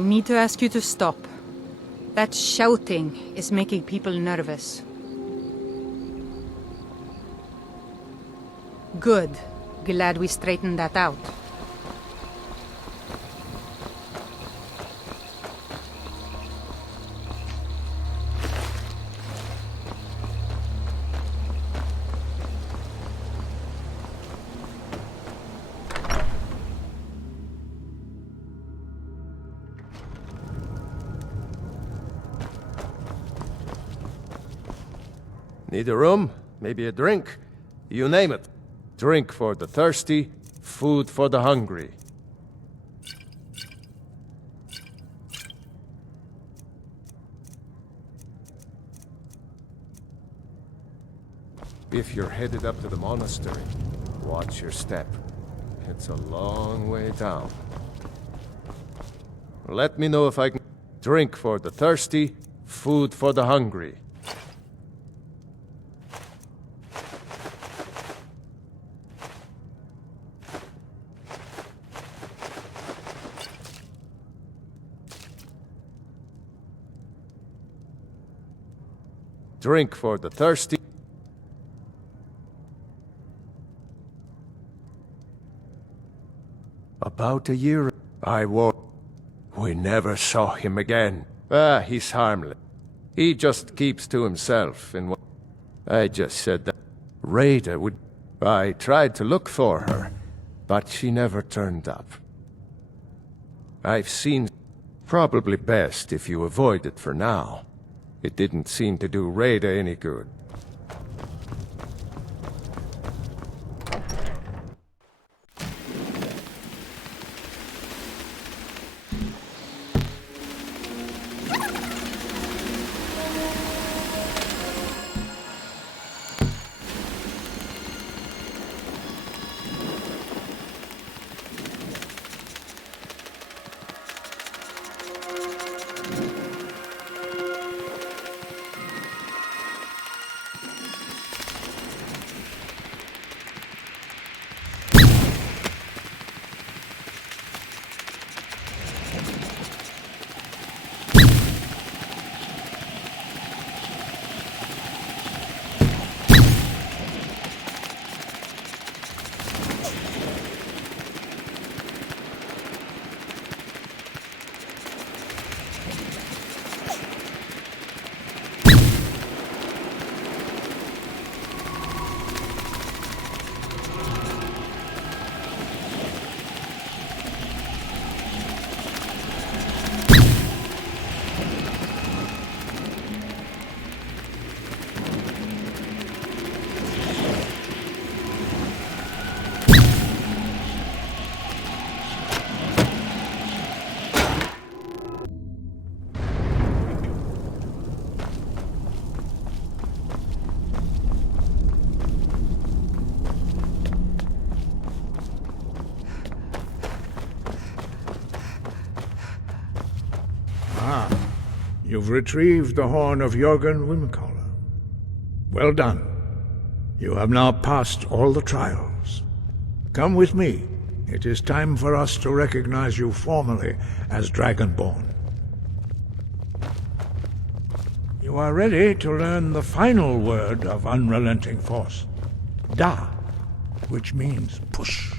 need to ask you to stop. That shouting is making people nervous. Good. Glad we straightened that out. Need a room? Maybe a drink? You name it. Drink for the thirsty, food for the hungry. If you're headed up to the monastery, watch your step. It's a long way down. Let me know if I can... Drink for the thirsty, food for the hungry. Drink for the thirsty. About a year, I was. We never saw him again. He's harmless. He just keeps to himself and I just said that Rada would... I tried to look for her, but she never turned up. I've seen... Probably best if you avoid it for now. It didn't seem to do Rada any good. You've retrieved the horn of Jörgen Wimcaller. Well done. You have now passed all the trials. Come with me. It is time for us to recognize you formally as Dragonborn. You are ready to learn the final word of Unrelenting Force. Da, which means push.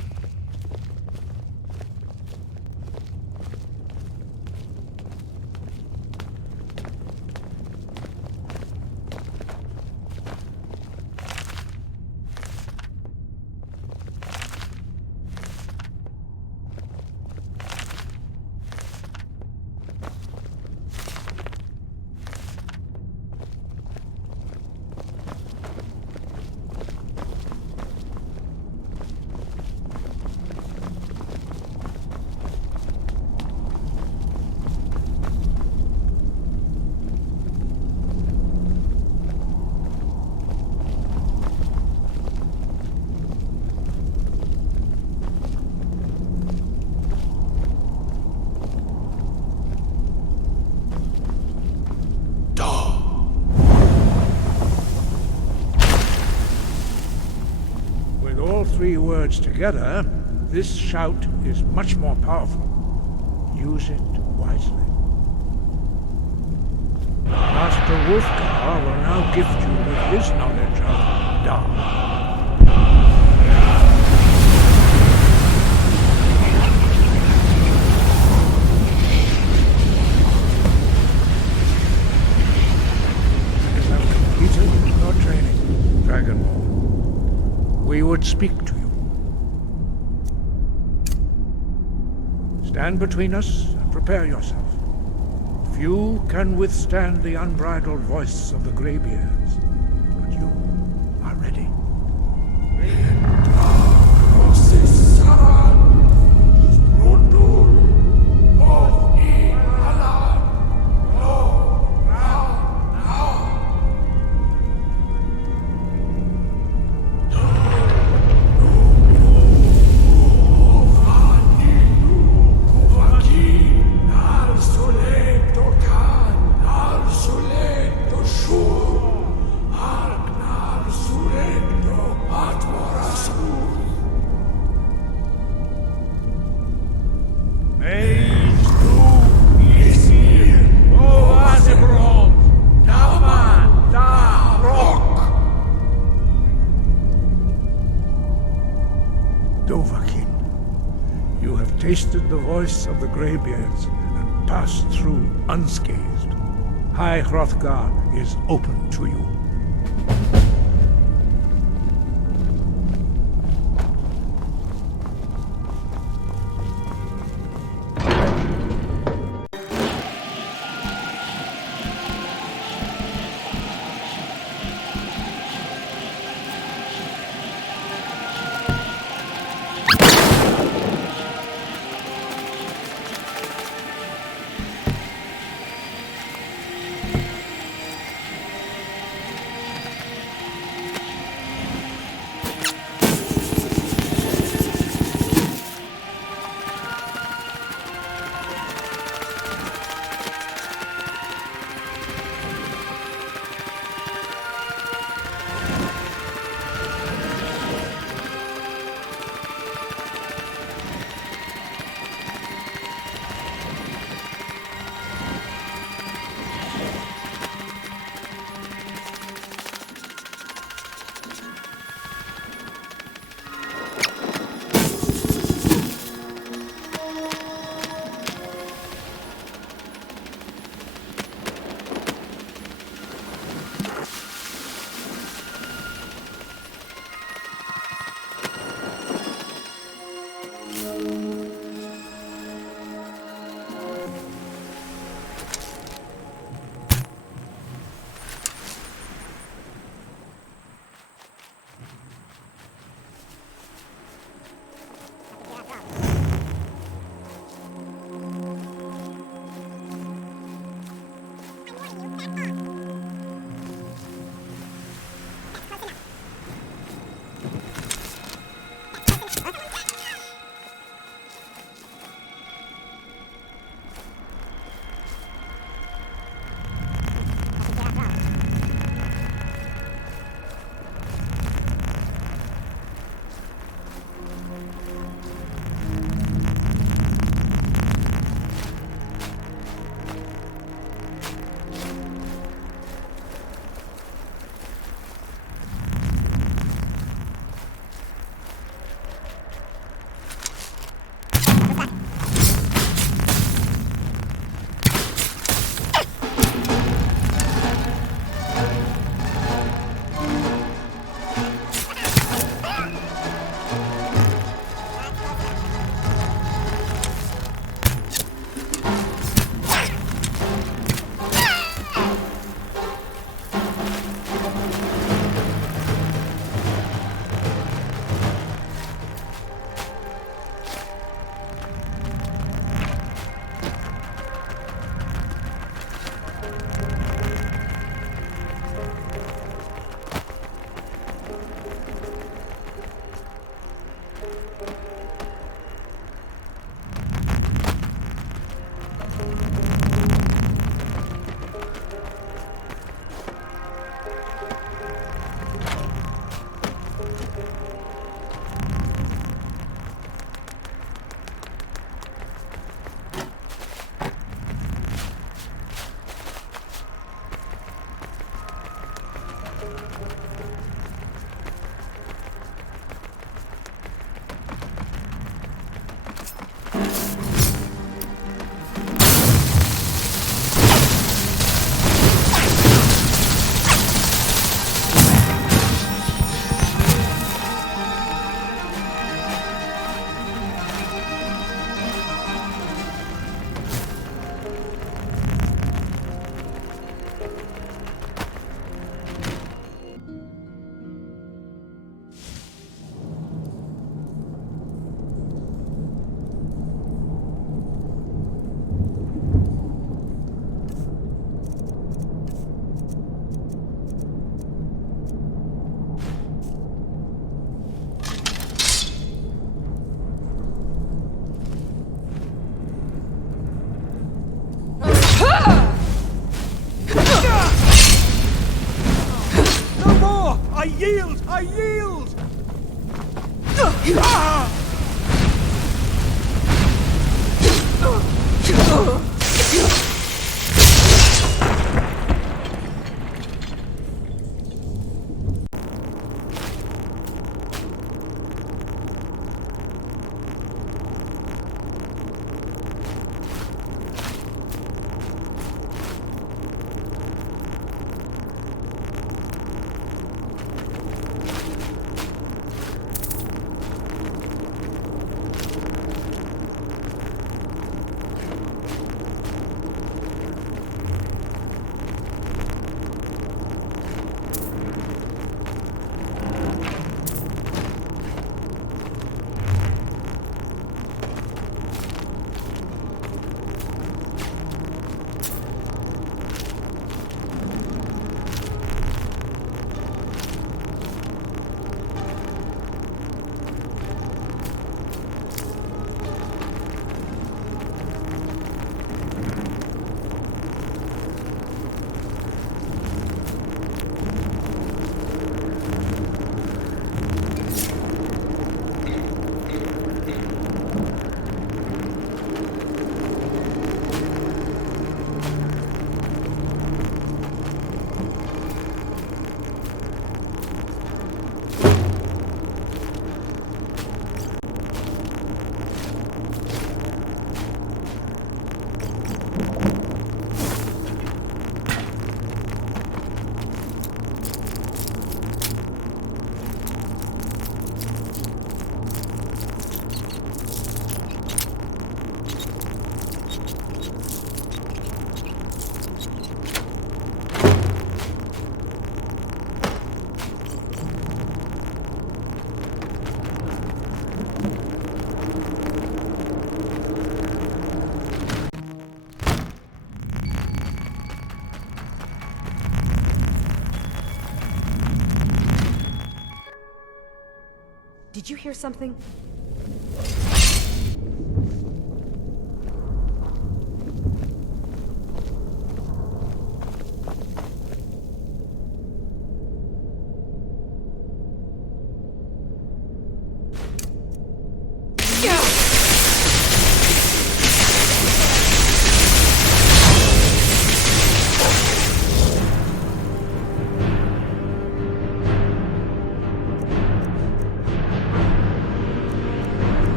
Three words together, this shout is much more powerful. Use it wisely. Master Wolfgar will now gift you with his knowledge of Dar. Your training, Dragonborn. We would speak to you. Stand between us and prepare yourself. Few can withstand the unbridled voice of the Greybeards, but you are ready. Dovahkiin, you have tasted the voice of the Greybeards and passed through unscathed. High Hrothgar is open to you. I yield! Did you hear something?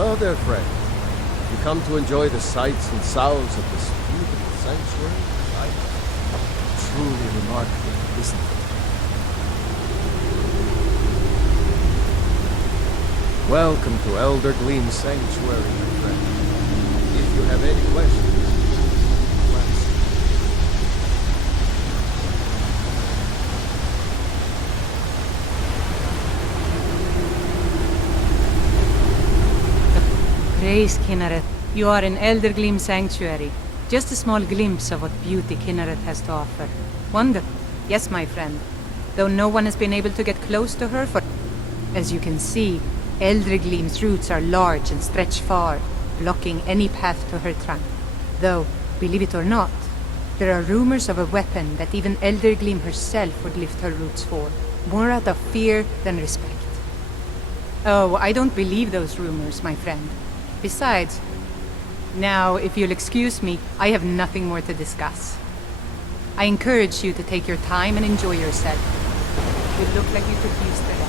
Hello there, friend. You come to enjoy the sights and sounds of this beautiful sanctuary? Truly remarkable, isn't it? Welcome to Elder Gleam Sanctuary, my friend. If you have any questions, let's... Praise Kinneret. You are in Elder Gleam Sanctuary. Just a small glimpse of what beauty Kinneret has to offer. Wonderful. Yes, my friend. Though no one has been able to get close to her for... As you can see, Elder Gleam's roots are large and stretch far, blocking any path to her trunk. Though, believe it or not, there are rumors of a weapon that even Elder Gleam herself would lift her roots for, more out of fear than respect. Oh, I don't believe those rumors, my friend. Besides, now, if you'll excuse me, I have nothing more to discuss. I encourage you to take your time and enjoy yourself. You look like you could use the rest.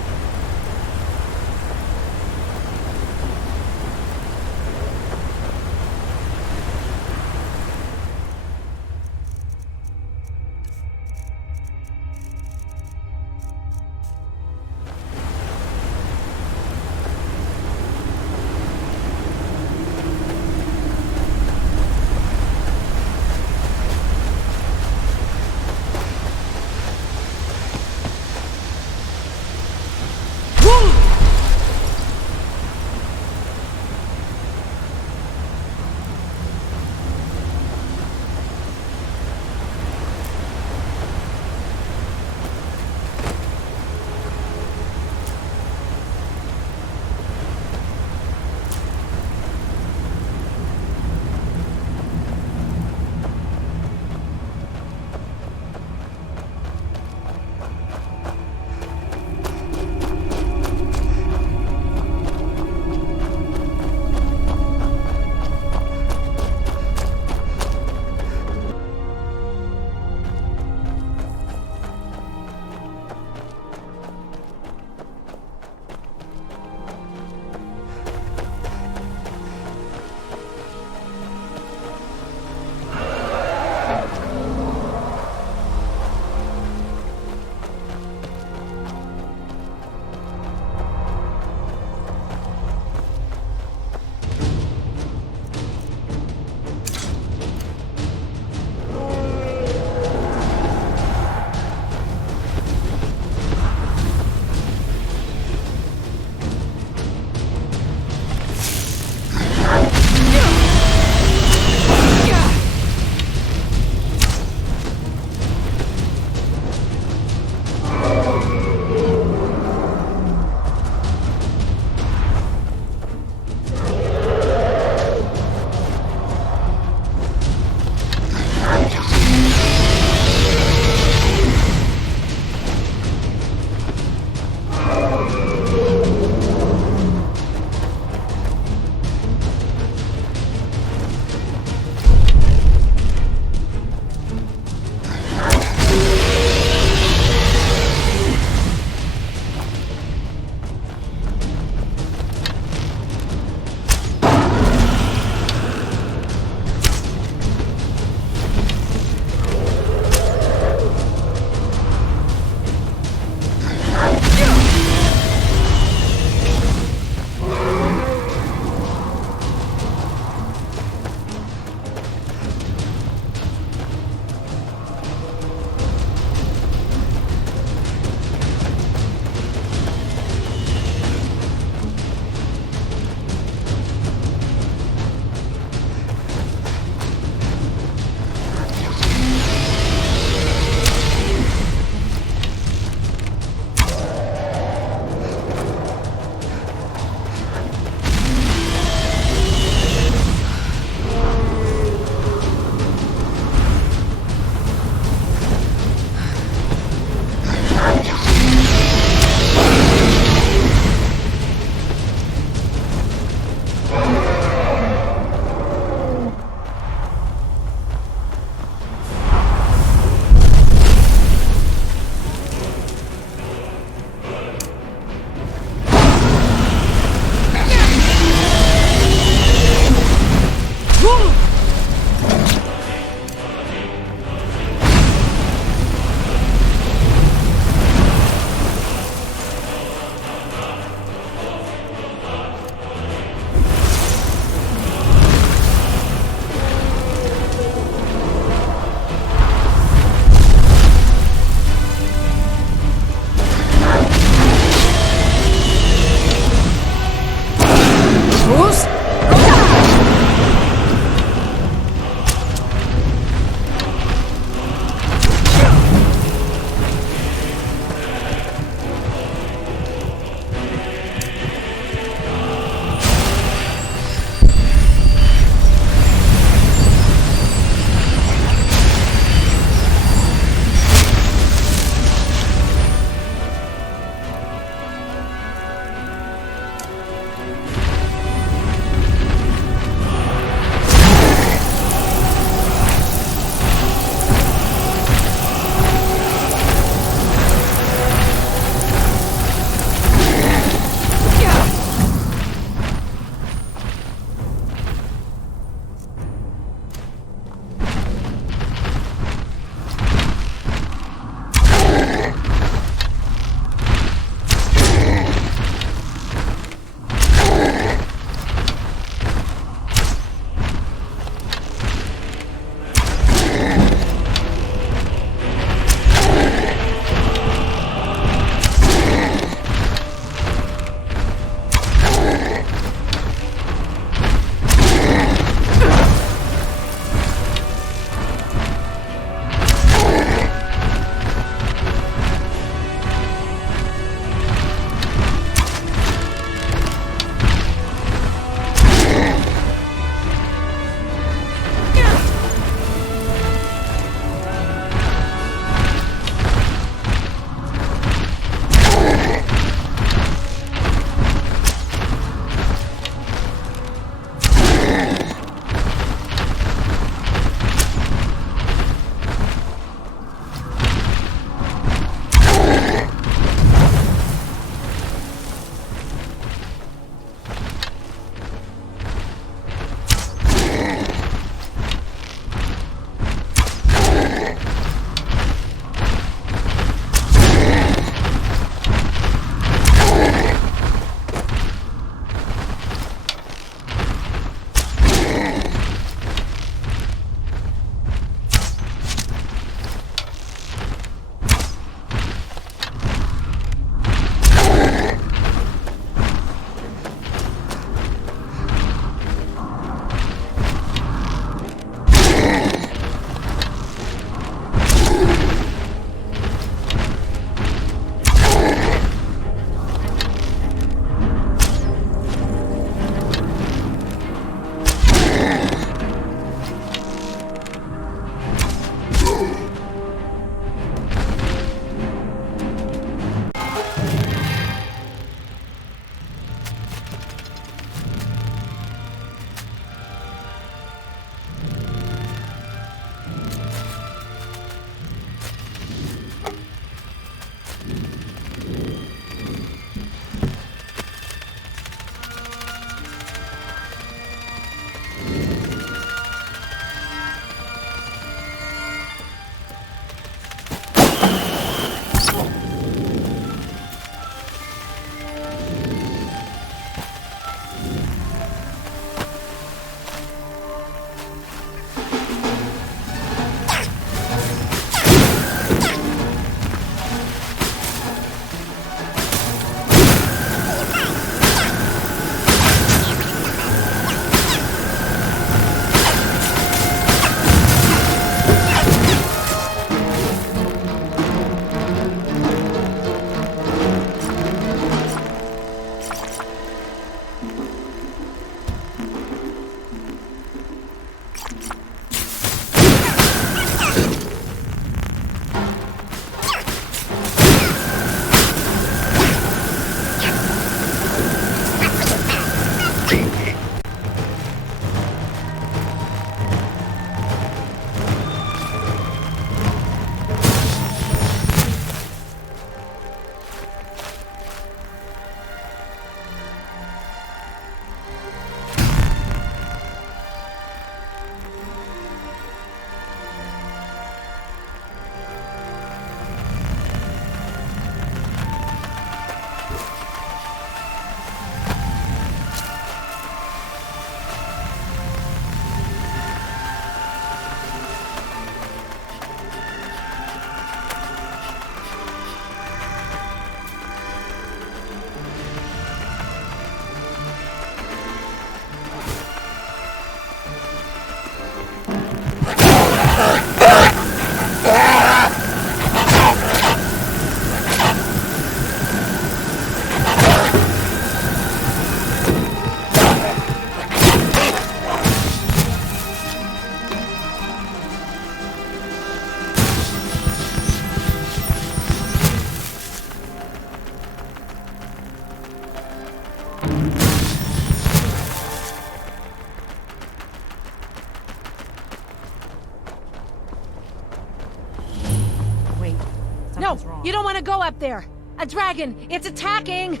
No, you don't want to go up there. A dragon, it's attacking!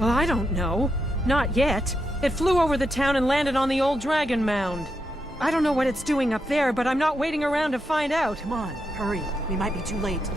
Well, I don't know. Not yet. It flew over the town and landed on the old dragon mound. I don't know what it's doing up there, but I'm not waiting around to find out. Come on, hurry. We might be too late.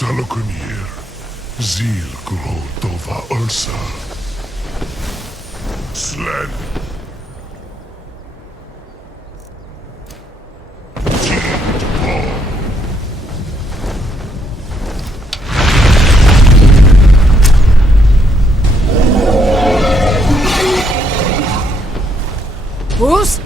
Salokunir, Zil Grotova Ursa. Slen. Boost!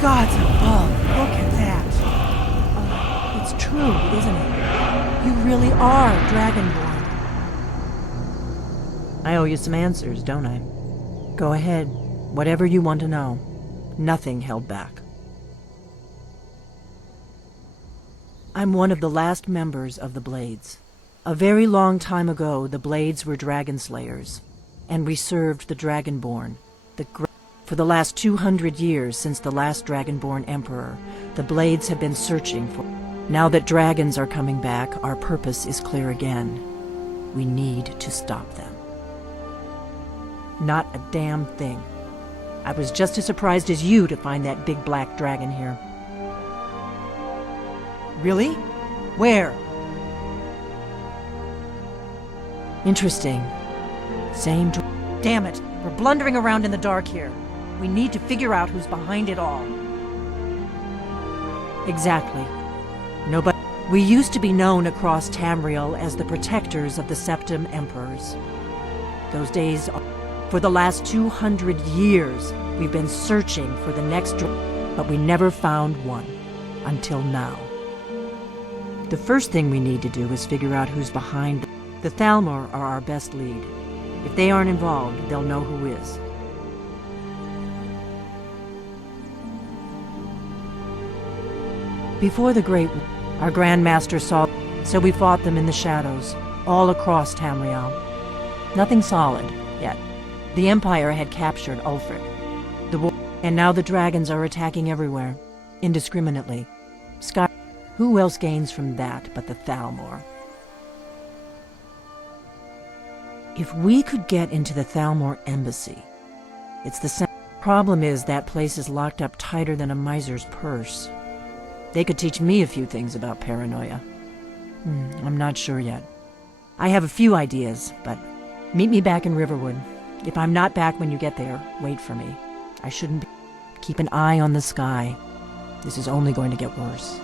Gods above, look at that. It's true, isn't it? You really are Dragonborn. I owe you some answers, don't I? Go ahead. Whatever you want to know. Nothing held back. I'm one of the last members of the Blades. A very long time ago, the Blades were dragon slayers, and we served the Dragonborn, the For the last 200 years since the last Dragonborn Emperor, the Blades have been searching for... Now that dragons are coming back, our purpose is clear again. We need to stop them. Not a damn thing. I was just as surprised as you to find that big black dragon here. Really? Where? Interesting. Same... Damn it! We're blundering around in the dark here. We need to figure out who's behind it all. Exactly. Nobody... We used to be known across Tamriel as the protectors of the Septim Emperors. Those days... For the last 200 years, we've been searching for the next... But we never found one. Until now. The first thing we need to do is figure out who's behind... The Thalmor are our best lead. If they aren't involved, they'll know who is. Before the Great War, our Grandmaster saw... So we fought them in the shadows, all across Tamriel. Nothing solid, yet. The Empire had captured Ulfric. And now the dragons are attacking everywhere, indiscriminately. Skyrim. Who else gains from that but the Thalmor? If we could get into the Thalmor embassy, it's the same. Problem is that place is locked up tighter than a miser's purse. They could teach me a few things about paranoia. I'm not sure yet. I have a few ideas, but meet me back in Riverwood. If I'm not back when you get there, wait for me. I shouldn't be... Keep an eye on the sky. This is only going to get worse.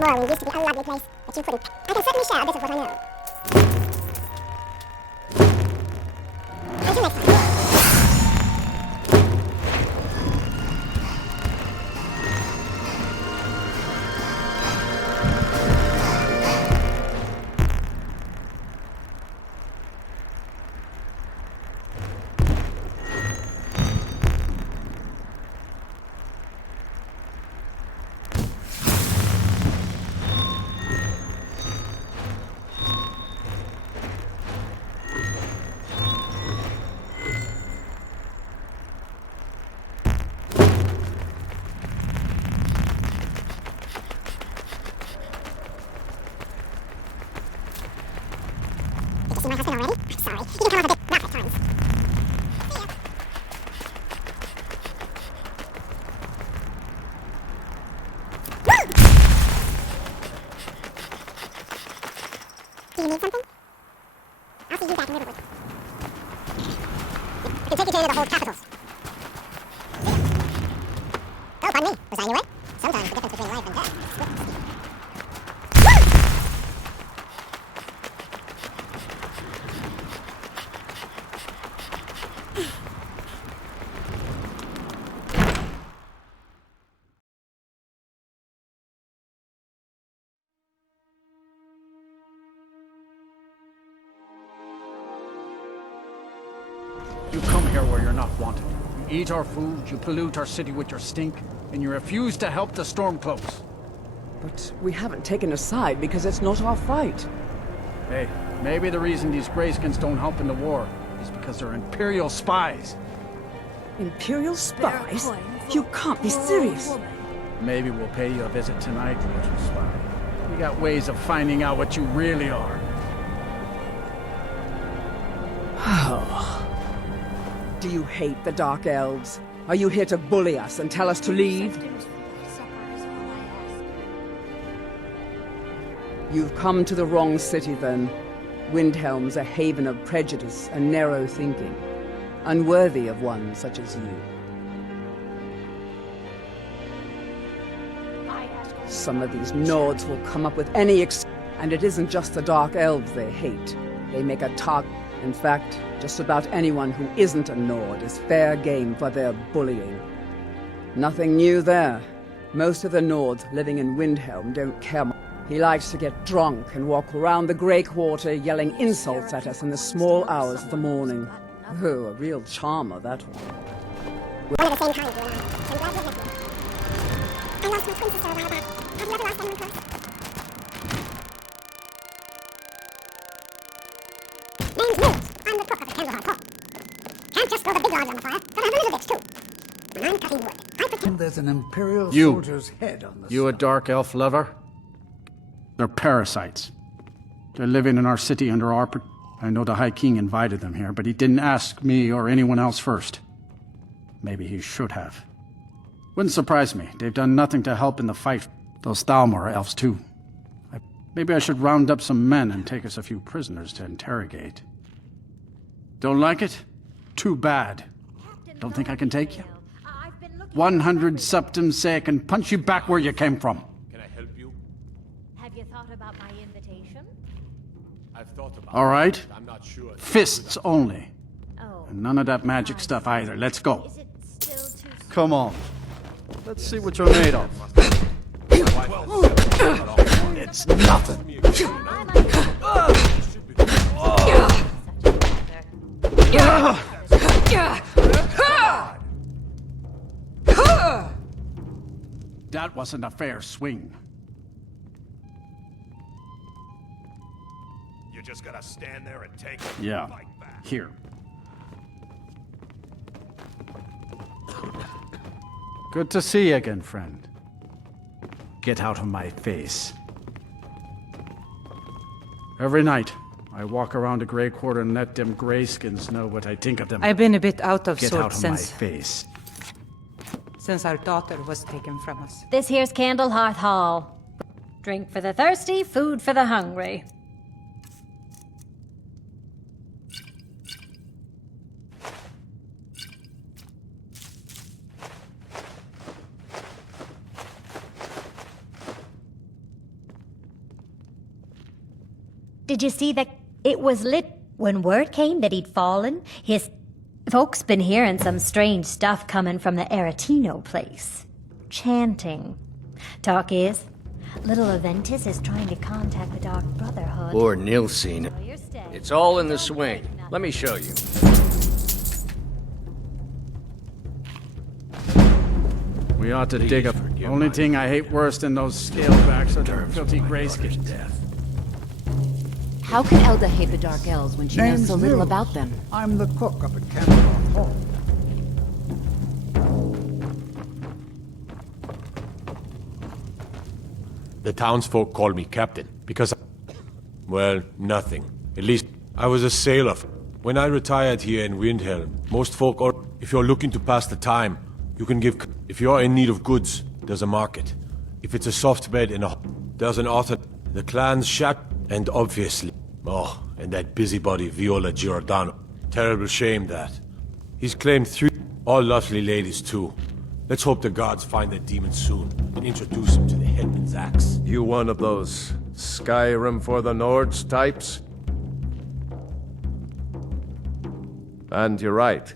Morrowind used to be a lovely place, but you couldn't. I can certainly share a bit of what I know. Until next time. See my husband already? Sorry. You can come up a bit rough at times. See ya. Woo! Do you need something? I'll see you back in Riverwood. I can take you to any of the whole capitals. See ya. Oh, pardon me. Was I in your way? Sometimes the difference between life and death is swift. You come here where you're not wanted. You eat our food, you pollute our city with your stink, and you refuse to help the Stormcloaks. But we haven't taken a side because it's not our fight. Hey, maybe the reason these Greyskins don't help in the war is because they're Imperial spies. Imperial spies? You can't be serious. Maybe we'll pay you a visit tonight, little spy. We got ways of finding out what you really are. Do you hate the Dark Elves? Are you here to bully us and tell us to leave? You've come to the wrong city then. Windhelm's a haven of prejudice and narrow thinking, unworthy of one such as you. some of these Nords will come up with any and it isn't just the Dark Elves they hate. They make a target. In fact, just about anyone who isn't a Nord is fair game for their bullying. Nothing new there. Most of the Nords living in Windhelm don't care much. He likes to get drunk and walk around the Grey Quarter yelling insults at us in the small hours of the morning. Oh, a real charmer, that one. One of the same kind, you and I. I'm glad you're with me. I lost my twin sister a while back. Have you ever lost anyone close? Name's Mills. I'm the cook of the Candleheart Hall. Can't just throw the big logs on the fire. Gotta have the little bits, too. When I'm cutting wood, I pretend... There's an Imperial soldier's head on the You a side. dark elf lover? They're parasites. They're living in our city under our... I know the High King invited them here, but he didn't ask me or anyone else first. Maybe he should have. Wouldn't surprise me. They've done nothing to help in the fight. Those Thalmor elves, too. Maybe I should round up some men and take us a few prisoners to interrogate. Don't like it? Too bad. Don't think I can take you? 100 septums say I can punch you back where you came from. Can I help you? Have you thought about my invitation? I've thought about All right? it. I'm not sure. Fists only. Oh. And none of that magic stuff either. Let's go. Is it still too soon? Come on. Let's see what you're made of. It's nothing. That wasn't a fair swing. You just gotta stand there and take it. Yeah. Fight back. Here. Good to see you again, friend. Get out of my face. Every night, I walk around the Grey Quarter and let them Greyskins know what I think of them. I've been a bit out of Get out sorts of my since face. our daughter was taken from us. This here's Candlehearth Hall. Drink for the thirsty, food for the hungry. Did you see that it was lit when word came that he'd fallen? His folks been hearing some strange stuff coming from the Aretino place. Chanting. Talk is, little Aventus is trying to contact the Dark Brotherhood. Or Nilsine. You're staying. It's all in the swing. Let me show you. We ought to dig up. Only thing I hate worse than those scalebacks are their filthy Greyskins. How can Elda hate the Dark Elves when she knows so little about them? I'm the cook up at Candleheart Hall. The townsfolk call me captain because well, nothing. At least I was a sailor. When I retired here in Windhelm, most folk are... If you're looking to pass the time, you can give... If you're in need of goods, there's a market. If it's a soft bed in a... There's an author. The clan's shat... And obviously... Oh, and that busybody Viola Giordano. Terrible shame that. He's claimed 3... All lovely ladies too. Let's hope the gods find that demon soon and introduce him to the headman's axe. You one of those Skyrim for the Nords types? And you're right.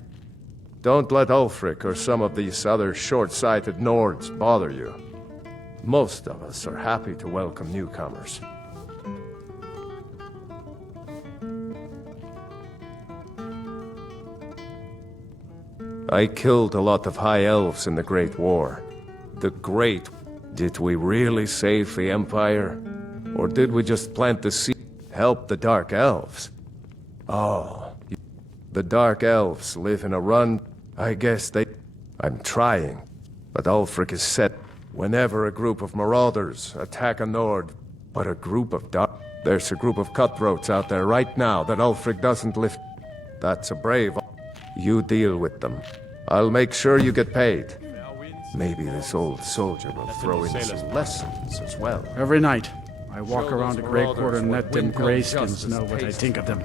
Don't let Ulfric or some of these other short-sighted Nords bother you. Most of us are happy to welcome newcomers. I killed a lot of High Elves in the Great War. The Great... Did we really save the Empire? Or did we just plant the seed? Help the Dark Elves? Oh... The Dark Elves live in a run. I guess they... I'm trying. But Ulfric is set. Whenever a group of marauders attack a Nord, but a group of There's a group of cutthroats out there right now that Ulfric doesn't lift. That's a brave... You deal with them. I'll make sure you get paid. Maybe this old soldier will throw in some lessons as well. Every night, I walk around the Grey Quarter and let them Greyskins know what I think of them.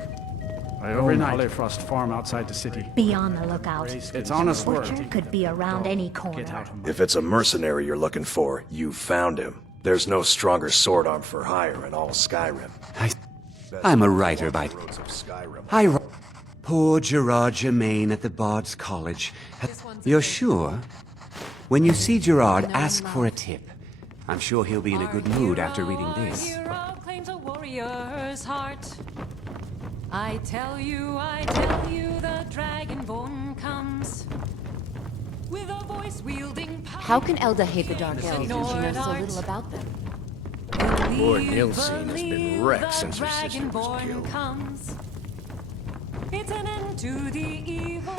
I own Holyfrost Farm outside the city. Be on the lookout. It's honest Butcher work. could be around any corner. If it's a mercenary you're looking for, you found him. There's no stronger sword arm for hire in all Skyrim. I'm a writer by... Roads of Skyrim. I wrote... Poor Gerard Germain at the Bard's College. You're sure? When you see Gerard, ask for a tip. I'm sure he'll be in a good mood after reading this. Hero claims a warrior's heart. I tell you, the Dragonborn comes. With a voice wielding power. How can Elda hate the Dark Elves when she knows so little about them? Poor Nilsine has been wrecked since her sister was killed. Comes. It's an end to the evil.